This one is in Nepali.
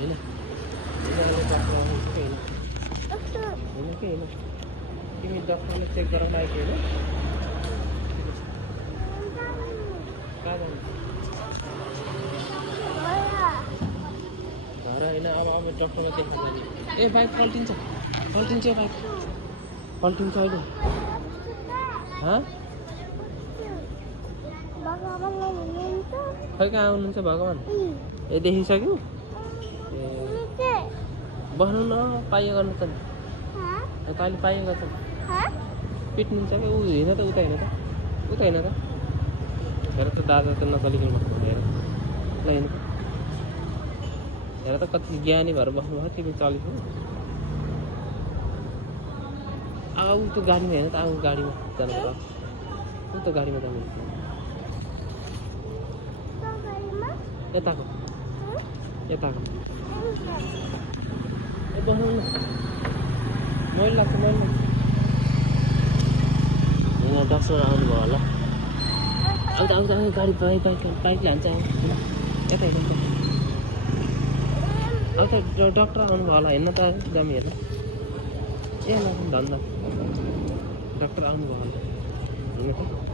होइन होइन तिमी डक्टरले चेक गराउन आइपुग्यो होइन कहाँ जानु घर होइन अब डक्टरलाई देखाउनु जाने ए बाइक पल्टिन्छ बाइक पल्टिन्छ अहिले खै कहाँ आउनुहुन्छ भगवान् ए देखिसक्यौ ए बस्नु न पाइयो गर्नु त तैँले पाइयो गर्छ पिट्नुहुन्छ क्या ऊ होइन त उता होइन त हेर त दादा त नचलिकन बस्नु हेर ल हेर्नु हेर त कति ज्ञानी भएर बस्नुभयो तिमी चलेको अब ऊ त गाडीमा हेर त अब गाडीमा जानु पर्छ ऊ त गाडीमा जानु यताको ए बस्नु न मैल लाग्छ यहाँ डक्टर आउनुभयो होला आउँदा गाडी बाइकले हान्छ यता अब त डक्टर आउनुभयो होला हेर्न त जम्मी हेर्न ए लाग्छ धन्दा डक्टर आउनुभयो होला